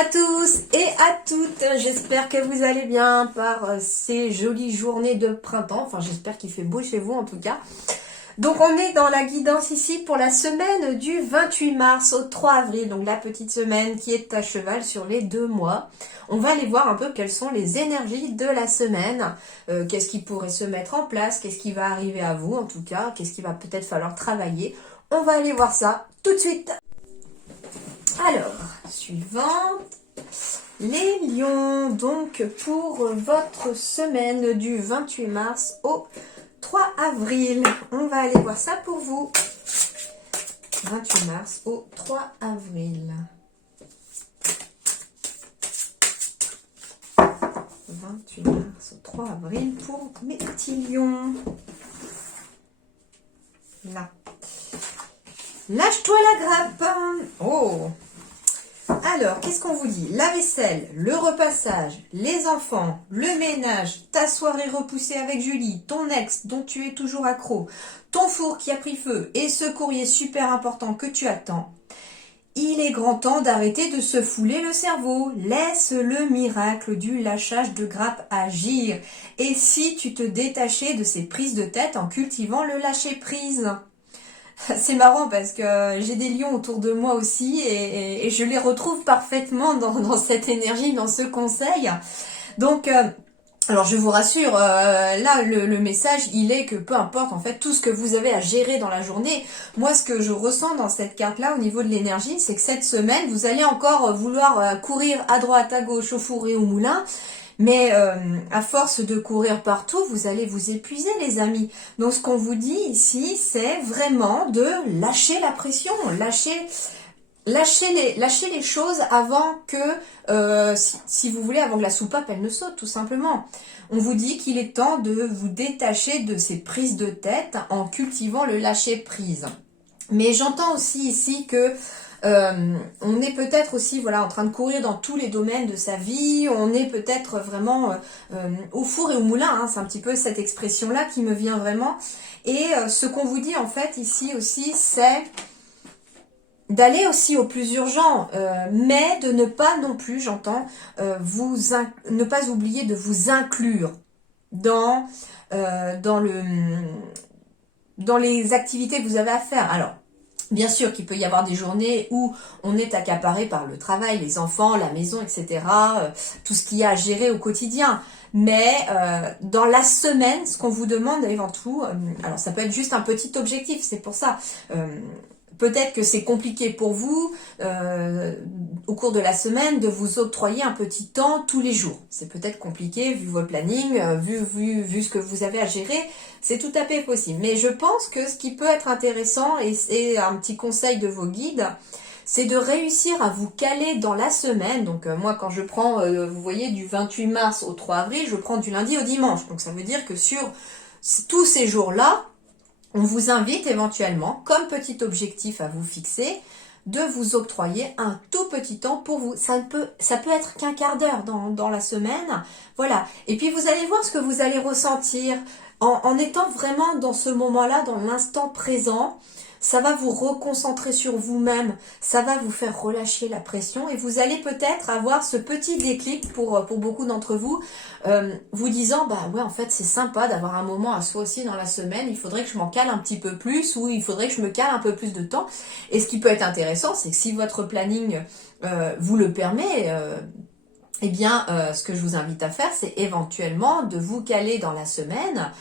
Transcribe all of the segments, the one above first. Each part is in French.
à tous et à toutes, j'espère que vous allez bien par ces jolies journées de printemps, enfin j'espère qu'il fait beau chez vous en tout cas. Donc on est dans la guidance ici pour la semaine du 28 mars au 3 avril, donc la petite semaine qui est à cheval sur les 2 mois. On va aller voir un peu quelles sont les énergies de la semaine, qu'est-ce qui pourrait se mettre en place, qu'est-ce qui va arriver à vous en tout cas, qu'est-ce qui va peut-être falloir travailler. On va aller voir ça tout de suite. Alors, suivante, les lions, donc pour votre semaine du 28 mars au 3 avril, on va aller voir ça pour vous. 28 mars au 3 avril. 28 mars au 3 avril pour mes petits lions. Là. Lâche-toi la grappe. Oh. Alors, qu'est-ce qu'on vous dit? La vaisselle, le repassage, les enfants, le ménage, ta soirée repoussée avec Julie, ton ex dont tu es toujours accro, ton four qui a pris feu et ce courrier super important que tu attends. Il est grand temps d'arrêter de se fouler le cerveau. Laisse le miracle du lâchage de grappe agir. Et si tu te détachais de ces prises de tête en cultivant le lâcher-prise? C'est marrant parce que j'ai des lions autour de moi aussi et je les retrouve parfaitement dans cette énergie, dans ce conseil. Donc, alors je vous rassure, là le message il est que peu importe en fait tout ce que vous avez à gérer dans la journée, moi ce que je ressens dans cette carte là au niveau de l'énergie, c'est que cette semaine vous allez encore vouloir courir à droite, à gauche, au four et au moulin. Mais à force de courir partout, vous allez vous épuiser les amis. Donc ce qu'on vous dit ici, c'est vraiment de lâcher la pression, lâcher les choses avant que, si vous voulez, avant que la soupape elle ne saute tout simplement. On vous dit qu'il est temps de vous détacher de ces prises de tête en cultivant le lâcher prise. Mais j'entends aussi ici que on est peut-être aussi voilà en train de courir dans tous les domaines de sa vie, on est peut-être vraiment au four et au moulin, hein, c'est un petit peu cette expression-là qui me vient vraiment. Et ce qu'on vous dit en fait ici aussi, c'est d'aller aussi au plus urgent, mais de ne pas non plus, j'entends, ne pas oublier de vous inclure dans les activités que vous avez à faire. Alors, bien sûr qu'il peut y avoir des journées où on est accaparé par le travail, les enfants, la maison, etc., tout ce qu'il y a à gérer au quotidien. Mais dans la semaine, ce qu'on vous demande avant tout, alors ça peut être juste un petit objectif, c'est pour ça. Peut-être que c'est compliqué pour vous, au cours de la semaine, de vous octroyer un petit temps tous les jours. C'est peut-être compliqué, vu votre planning, vu ce que vous avez à gérer. C'est tout à fait possible. Mais je pense que ce qui peut être intéressant, et c'est un petit conseil de vos guides, c'est de réussir à vous caler dans la semaine. Donc moi, quand je prends, vous voyez, du 28 mars au 3 avril, je prends du lundi au dimanche. Donc ça veut dire que sur tous ces jours-là, on vous invite éventuellement, comme petit objectif à vous fixer, de vous octroyer un tout petit temps pour vous. Ça peut être qu'un quart d'heure dans la semaine. Voilà. Et puis vous allez voir ce que vous allez ressentir en étant vraiment dans ce moment-là, dans l'instant présent. Ça va vous reconcentrer sur vous-même, ça va vous faire relâcher la pression et vous allez peut-être avoir ce petit déclic pour beaucoup d'entre vous, vous disant bah ouais en fait c'est sympa d'avoir un moment à soi aussi dans la semaine, il faudrait que je m'en cale un petit peu plus ou il faudrait que je me cale un peu plus de temps. Et ce qui peut être intéressant, c'est que si votre planning vous le permet, eh bien, ce que je vous invite à faire, c'est éventuellement de vous caler dans la semaine,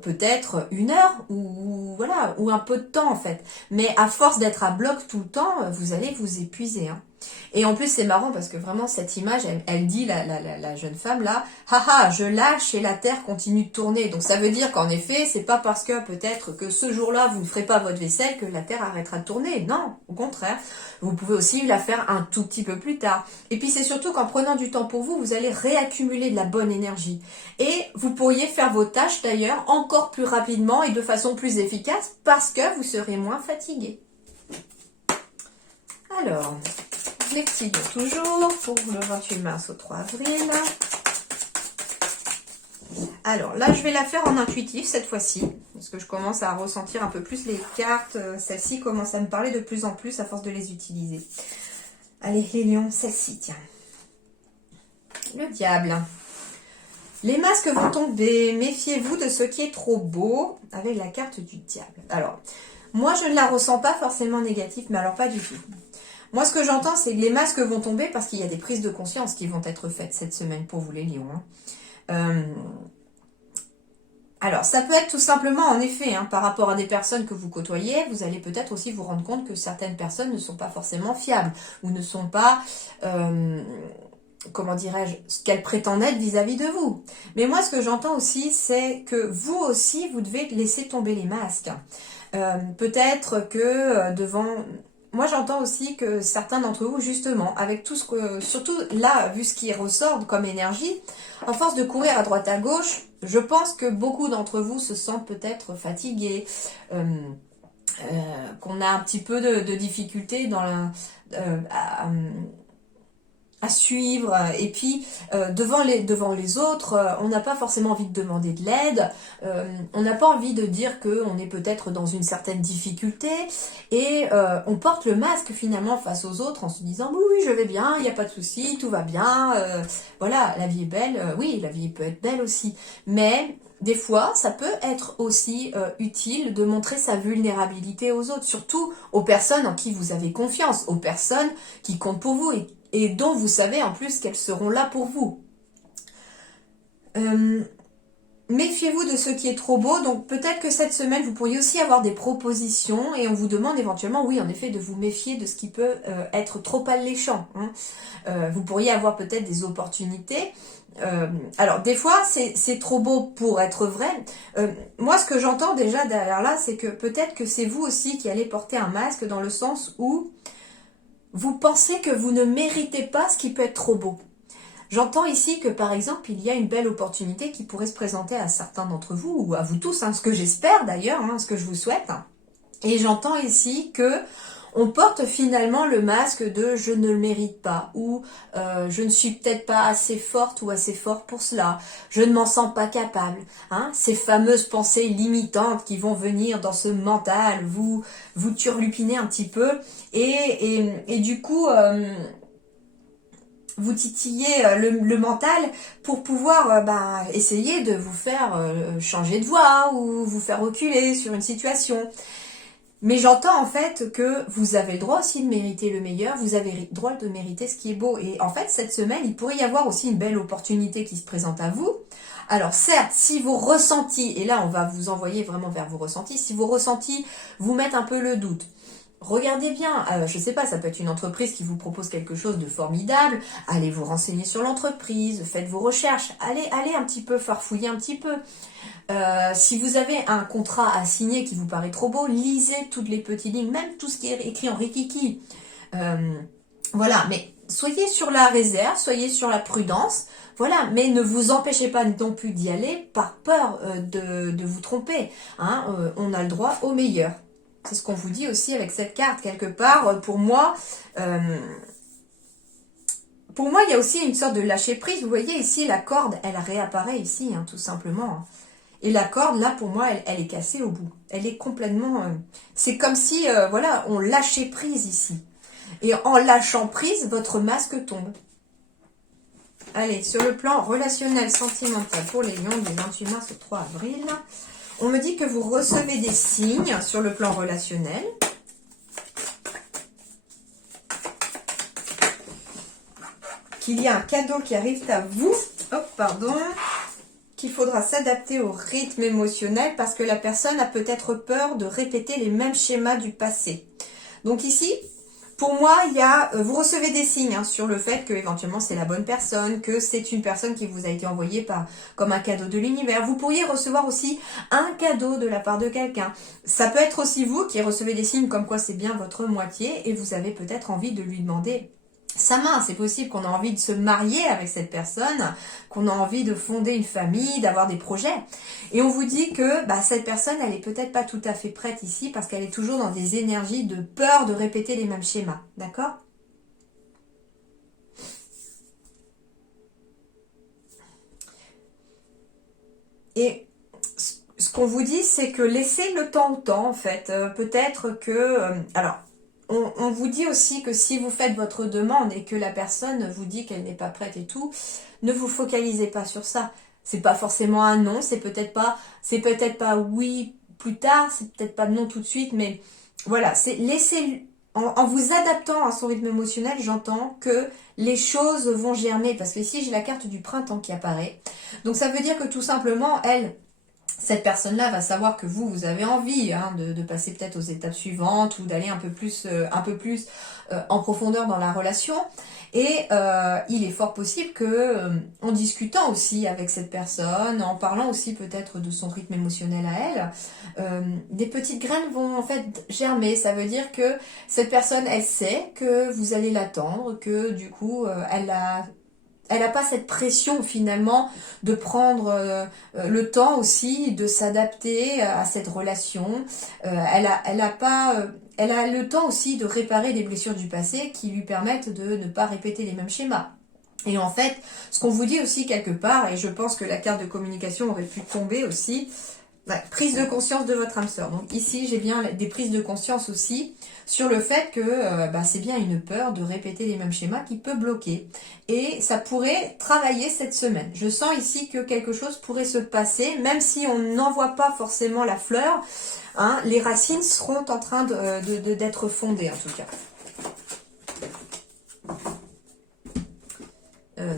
peut-être 1 heure ou voilà, ou un peu de temps en fait. Mais à force d'être à bloc tout le temps, vous allez vous épuiser. Hein. Et en plus, c'est marrant parce que vraiment cette image, elle dit la jeune femme là, haha, je lâche et la terre continue de tourner. Donc ça veut dire qu'en effet, c'est pas parce que peut-être que ce jour-là vous ne ferez pas votre vaisselle que la terre arrêtera de tourner. Non, au contraire, vous pouvez aussi la faire un tout petit peu plus tard. Et puis c'est surtout qu'en prenant du temps pour vous, vous allez réaccumuler de la bonne énergie. Et vous pourriez faire vos tâches d'ailleurs encore plus rapidement et de façon plus efficace parce que vous serez moins fatigué. Alors, les petits lions toujours pour le 28 mars au 3 avril. Alors là, je vais la faire en intuitif cette fois-ci, parce que je commence à ressentir un peu plus les cartes. Celle-ci commence à me parler de plus en plus à force de les utiliser. Allez, les lions, celle-ci, tiens. Le diable. Les masques vont tomber. Méfiez-vous de ce qui est trop beau avec la carte du diable. Alors, moi, je ne la ressens pas forcément négative, mais alors pas du tout. Moi, ce que j'entends, c'est que les masques vont tomber parce qu'il y a des prises de conscience qui vont être faites cette semaine pour vous, les lions. Alors, ça peut être tout simplement, en effet, par rapport à des personnes que vous côtoyez, vous allez peut-être aussi vous rendre compte que certaines personnes ne sont pas forcément fiables ou ne sont pas, comment dirais-je, ce qu'elles prétendent être vis-à-vis de vous. Mais moi, ce que j'entends aussi, c'est que vous aussi, vous devez laisser tomber les masques. Peut-être que devant... Moi, j'entends aussi que certains d'entre vous, justement, avec tout ce que... Surtout là, vu ce qui ressort comme énergie, en force de courir à droite à gauche, je pense que beaucoup d'entre vous se sentent peut-être fatigués, qu'on a un petit peu de difficulté dans à suivre, et puis devant les autres, on n'a pas forcément envie de demander de l'aide, on n'a pas envie de dire qu'on est peut-être dans une certaine difficulté, et on porte le masque finalement face aux autres en se disant oui, oui, je vais bien, il n'y a pas de souci, tout va bien, voilà, la vie est belle, oui, la vie peut être belle aussi, mais des fois, ça peut être aussi utile de montrer sa vulnérabilité aux autres, surtout aux personnes en qui vous avez confiance, aux personnes qui comptent pour vous et dont vous savez en plus qu'elles seront là pour vous. Méfiez-vous de ce qui est trop beau, donc peut-être que cette semaine vous pourriez aussi avoir des propositions et on vous demande éventuellement, oui en effet, de vous méfier de ce qui peut être trop alléchant. Vous pourriez avoir peut-être des opportunités. Alors des fois c'est trop beau pour être vrai. Moi ce que j'entends déjà derrière là, c'est que peut-être que c'est vous aussi qui allez porter un masque dans le sens où vous pensez que vous ne méritez pas ce qui peut être trop beau. J'entends ici que par exemple il y a une belle opportunité qui pourrait se présenter à certains d'entre vous ou à vous tous, ce que j'espère d'ailleurs, ce que je vous souhaite. Et j'entends ici que on porte finalement le masque de je ne le mérite pas ou je ne suis peut-être pas assez forte ou assez fort pour cela, je ne m'en sens pas capable. Ces fameuses pensées limitantes qui vont venir dans ce mental, vous turlupiner un petit peu et du coup vous titillez le mental pour pouvoir essayer de vous faire changer de voie ou vous faire reculer sur une situation. Mais j'entends en fait que vous avez le droit aussi de mériter le meilleur, vous avez le droit de mériter ce qui est beau. Et en fait, cette semaine, il pourrait y avoir aussi une belle opportunité qui se présente à vous. Alors certes, si vos ressentis, et là on va vous envoyer vraiment vers vos ressentis, si vos ressentis vous mettent un peu le doute, regardez bien, je sais pas, ça peut être une entreprise qui vous propose quelque chose de formidable, allez vous renseigner sur l'entreprise, faites vos recherches, allez un petit peu farfouiller un petit peu. Si vous avez un contrat à signer qui vous paraît trop beau, lisez toutes les petites lignes, même tout ce qui est écrit en rikiki. Voilà, mais soyez sur la réserve, soyez sur la prudence, voilà, mais ne vous empêchez pas non plus d'y aller par peur de vous tromper. On a le droit au meilleur. C'est ce qu'on vous dit aussi avec cette carte, quelque part. Pour moi, il y a aussi une sorte de lâcher prise. Vous voyez ici, la corde, elle réapparaît ici, tout simplement. Et la corde, là, pour moi, elle est cassée au bout. Elle est complètement... c'est comme si, on lâchait prise ici. Et en lâchant prise, votre masque tombe. Allez, sur le plan relationnel, sentimental, pour les lions du 28 mars au 3 avril... On me dit que vous recevez des signes sur le plan relationnel. Qu'il y a un cadeau qui arrive à vous. Qu'il faudra s'adapter au rythme émotionnel parce que la personne a peut-être peur de répéter les mêmes schémas du passé. Donc ici, pour moi, vous recevez des signes sur le fait que éventuellement c'est la bonne personne, que c'est une personne qui vous a été envoyée comme un cadeau de l'univers. Vous pourriez recevoir aussi un cadeau de la part de quelqu'un. Ça peut être aussi vous qui recevez des signes comme quoi c'est bien votre moitié et vous avez peut-être envie de lui demander sa main. C'est possible qu'on a envie de se marier avec cette personne, qu'on a envie de fonder une famille, d'avoir des projets. Et on vous dit que cette personne, elle est peut-être pas tout à fait prête ici parce qu'elle est toujours dans des énergies de peur de répéter les mêmes schémas. D'accord ? Et ce qu'on vous dit, c'est que laissez le temps au temps, en fait. Peut-être que... alors, on vous dit aussi que si vous faites votre demande et que la personne vous dit qu'elle n'est pas prête et tout, ne vous focalisez pas sur ça. C'est pas forcément un non, c'est peut-être pas oui plus tard, c'est peut-être pas non tout de suite, mais voilà, c'est laisser, en vous adaptant à son rythme émotionnel, j'entends que les choses vont germer, parce que ici j'ai la carte du printemps qui apparaît. Donc ça veut dire que tout simplement, cette personne-là va savoir que vous avez envie de passer peut-être aux étapes suivantes ou d'aller un peu plus en profondeur dans la relation. Et il est fort possible que, en discutant aussi avec cette personne, en parlant aussi peut-être de son rythme émotionnel à elle, des petites graines vont en fait germer. Ça veut dire que cette personne, elle sait que vous allez l'attendre, que du coup, elle n'a pas cette pression finalement de prendre le temps aussi de s'adapter à cette relation. Elle a le temps aussi de réparer des blessures du passé qui lui permettent de ne pas répéter les mêmes schémas. Et en fait, ce qu'on vous dit aussi quelque part, et je pense que la carte de communication aurait pu tomber aussi, prise de conscience de votre âme sœur. Donc ici, j'ai bien des prises de conscience aussi sur le fait que c'est bien une peur de répéter les mêmes schémas qui peut bloquer. Et ça pourrait travailler cette semaine. Je sens ici que quelque chose pourrait se passer, même si on n'en voit pas forcément la fleur. Les racines seront en train d'être fondées en tout cas.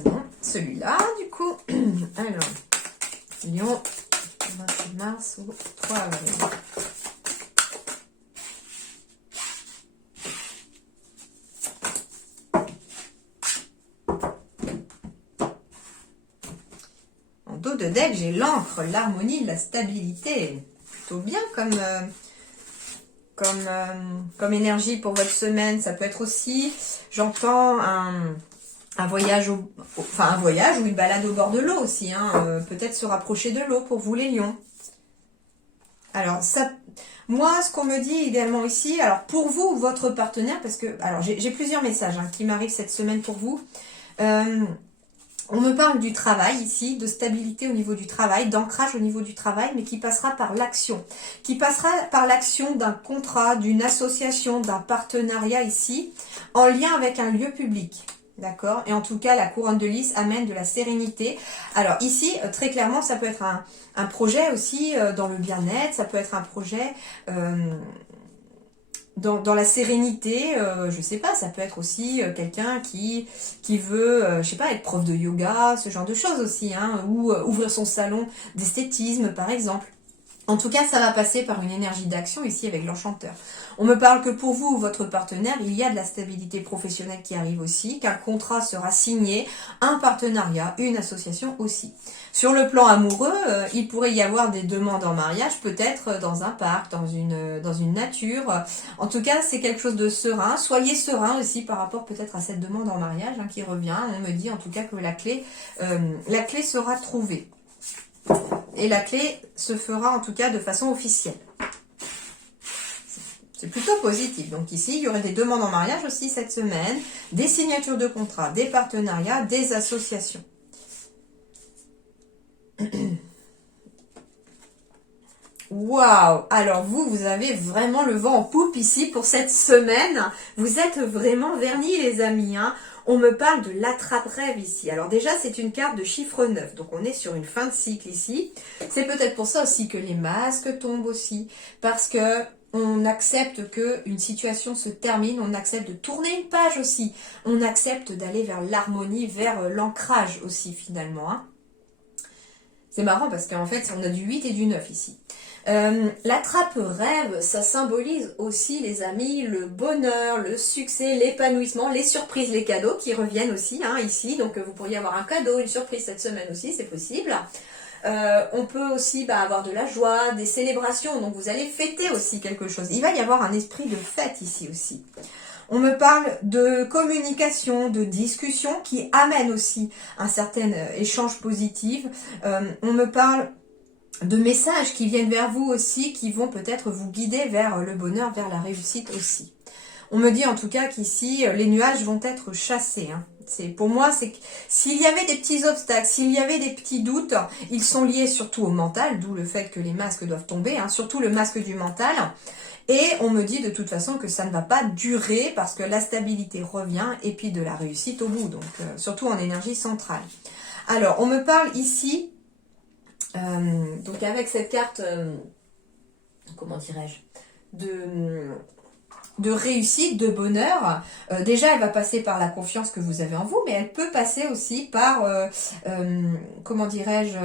Non, celui-là du coup. Alors, Lion. 28 mars ou 3 avril. En dos de deck, j'ai l'encre, l'harmonie, la stabilité. Plutôt bien comme énergie pour votre semaine. Ça peut être aussi, j'entends un voyage ou une balade au bord de l'eau aussi, peut-être se rapprocher de l'eau pour vous les lions. Alors ça, moi ce qu'on me dit idéalement ici, alors pour vous ou votre partenaire, parce que alors j'ai plusieurs messages qui m'arrivent cette semaine pour vous. On me parle du travail ici, de stabilité au niveau du travail, d'ancrage au niveau du travail, mais qui passera par l'action. Qui passera par l'action d'un contrat, d'une association, d'un partenariat ici, en lien avec un lieu public. D'accord? Et en tout cas, la couronne de lys amène de la sérénité. Alors ici, très clairement, ça peut être un projet aussi dans le bien-être, ça peut être un projet dans la sérénité, je sais pas, ça peut être aussi quelqu'un qui veut, je sais pas, être prof de yoga, ce genre de choses aussi, ou ouvrir son salon d'esthétisme par exemple. En tout cas, ça va passer par une énergie d'action ici avec l'enchanteur. On me parle que pour vous ou votre partenaire, il y a de la stabilité professionnelle qui arrive aussi, qu'un contrat sera signé, un partenariat, une association aussi. Sur le plan amoureux, il pourrait y avoir des demandes en mariage, peut-être dans un parc, dans une nature. En tout cas, c'est quelque chose de serein. Soyez serein aussi par rapport peut-être à cette demande en mariage qui revient. On me dit en tout cas que la clé sera trouvée. Et la clé se fera en tout cas de façon officielle. C'est plutôt positif. Donc ici, il y aurait des demandes en mariage aussi cette semaine, des signatures de contrats, des partenariats, des associations. Waouh! Alors vous avez vraiment le vent en poupe ici pour cette semaine. Vous êtes vraiment vernis les amis. On me parle de l'attrape-rêve ici. Alors déjà, c'est une carte de chiffre 9. Donc on est sur une fin de cycle ici. C'est peut-être pour ça aussi que les masques tombent aussi. Parce que on accepte qu'une situation se termine. On accepte de tourner une page aussi. On accepte d'aller vers l'harmonie, vers l'ancrage aussi finalement. C'est marrant parce qu'en fait, on a du 8 et du 9 ici. L'attrape-rêve, ça symbolise aussi, les amis, le bonheur, le succès, l'épanouissement, les surprises, les cadeaux qui reviennent aussi ici. Donc, vous pourriez avoir un cadeau, une surprise cette semaine aussi, c'est possible. On peut aussi avoir de la joie, des célébrations. Donc, vous allez fêter aussi quelque chose. Il va y avoir un esprit de fête ici aussi. On me parle de communication, de discussion qui amène aussi un certain échange positif. On me parle de messages qui viennent vers vous aussi, qui vont peut-être vous guider vers le bonheur, vers la réussite aussi. On me dit en tout cas qu'ici, les nuages vont être chassés. Pour moi, c'est que s'il y avait des petits obstacles, s'il y avait des petits doutes, ils sont liés surtout au mental, d'où le fait que les masques doivent tomber, hein, surtout le masque du mental. Et on me dit de toute façon que ça ne va pas durer parce que la stabilité revient et puis de la réussite au bout, donc surtout en énergie centrale. Alors, on me parle ici, donc avec cette carte, comment dirais-je, de réussite, de bonheur. Déjà, elle va passer par la confiance que vous avez en vous, mais elle peut passer aussi par, comment dirais-je,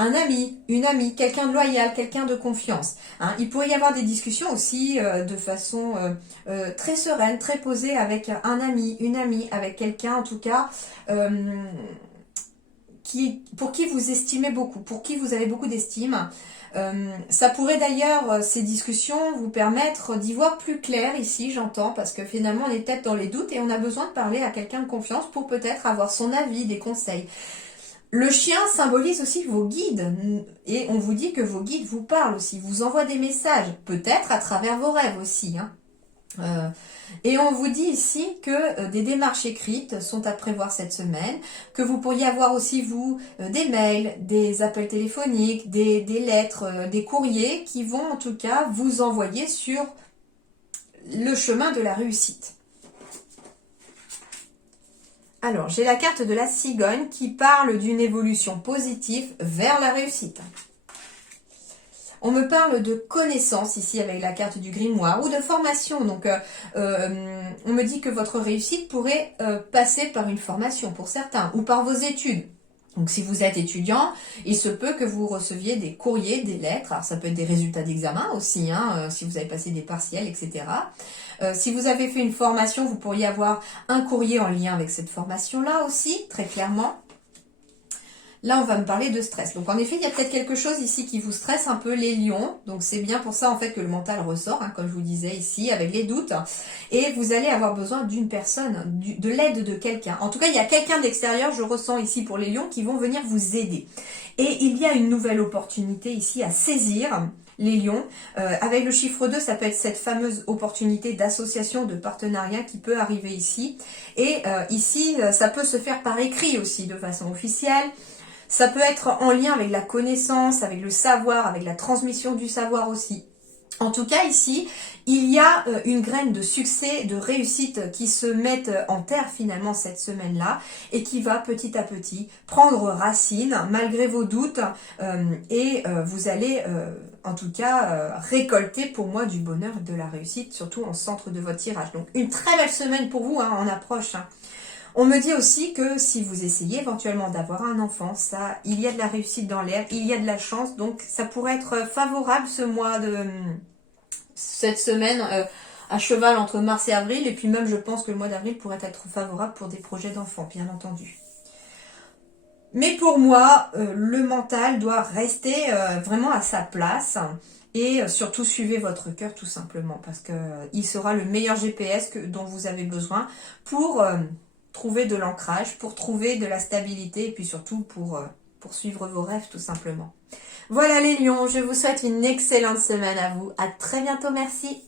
un ami, une amie, quelqu'un de loyal, quelqu'un de confiance. Hein. Il pourrait y avoir des discussions aussi de façon très sereine, très posée avec un ami, une amie, avec quelqu'un en tout cas pour qui vous estimez beaucoup, pour qui vous avez beaucoup d'estime. Ça pourrait d'ailleurs, ces discussions, vous permettre d'y voir plus clair ici, j'entends, parce que finalement on est peut-être dans les doutes et on a besoin de parler à quelqu'un de confiance pour peut-être avoir son avis, des conseils. Le chien symbolise aussi vos guides et on vous dit que vos guides vous parlent aussi, vous envoient des messages, peut-être à travers vos rêves aussi. Hein. Et on vous dit ici que des démarches écrites sont à prévoir cette semaine, que vous pourriez avoir aussi vous des mails, des appels téléphoniques, des lettres, des courriers qui vont en tout cas vous envoyer sur le chemin de la réussite. Alors, j'ai la carte de la cigogne qui parle d'une évolution positive vers la réussite. On me parle de connaissances ici avec la carte du grimoire ou de formation. Donc, on me dit que votre réussite pourrait passer par une formation pour certains ou par vos études. Donc, si vous êtes étudiant, il se peut que vous receviez des courriers, des lettres. Alors, ça peut être des résultats d'examen aussi, hein, si vous avez passé des partiels, etc. Si vous avez fait une formation, vous pourriez avoir un courrier en lien avec cette formation-là aussi, très clairement. Là, on va me parler de stress. Donc, en effet, il y a peut-être quelque chose ici qui vous stresse un peu, les lions. Donc, c'est bien pour ça, en fait, que le mental ressort, hein, comme je vous disais ici, avec les doutes. Et vous allez avoir besoin d'une personne, de l'aide de quelqu'un. En tout cas, il y a quelqu'un d'extérieur, je ressens ici pour les lions, qui vont venir vous aider. Et il y a une nouvelle opportunité ici à saisir, les lions. Avec le chiffre 2, ça peut être cette fameuse opportunité d'association, de partenariat qui peut arriver ici. Et ici, ça peut se faire par écrit aussi, de façon officielle. Ça peut être en lien avec la connaissance, avec le savoir, avec la transmission du savoir aussi. En tout cas, ici, il y a une graine de succès, de réussite qui se met en terre finalement cette semaine-là et qui va petit à petit prendre racine malgré vos doutes et vous allez en tout cas récolter pour moi du bonheur et de la réussite, surtout en centre de votre tirage. Donc une très belle semaine pour vous, hein, en approche. Hein. On me dit aussi que si vous essayez éventuellement d'avoir un enfant, il y a de la réussite dans l'air, il y a de la chance, donc ça pourrait être favorable cette semaine à cheval entre mars et avril, et puis même je pense que le mois d'avril pourrait être favorable pour des projets d'enfants, bien entendu. Mais pour moi, le mental doit rester vraiment à sa place. Et surtout, suivez votre cœur tout simplement, parce qu'il sera le meilleur GPS dont vous avez besoin pour trouver de l'ancrage, pour trouver de la stabilité et puis surtout pour suivre vos rêves tout simplement. Voilà les lions, je vous souhaite une excellente semaine à vous. À très bientôt, merci.